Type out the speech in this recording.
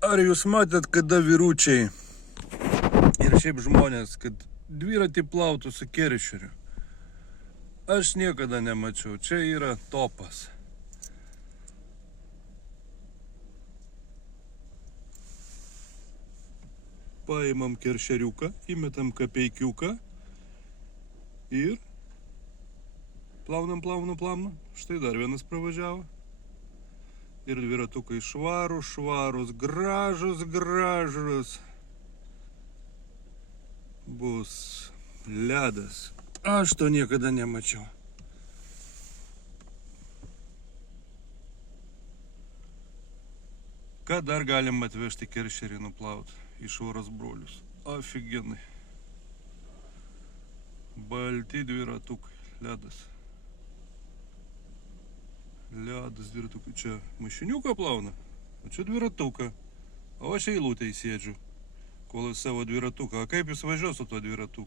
Ar jūs matėt, kada vyručiai ir šiaip žmonės, kad dviratį plautų su keršeriu? Aš niekada nemačiau. Čia yra topas. Paimam keršeriuką, įmetam kapeikiuką ir plaunam. Štai dar vienas pravažiavo. Ir dviratukai švarūs, gražus. Bus ledas. Aš to niekada nemačiau. Ką dar galim atvežti keršerį nuplauti į Švaros brolius? Ofigenai. Balti dviratukai, ledas. Ledas dviratukai. Čia mašiniuką plauna, o čia dviratuką. O aš eilutėj sėdžiu, kol savo dviratuką. O kaip jūs važiuos su tuo dviratuku?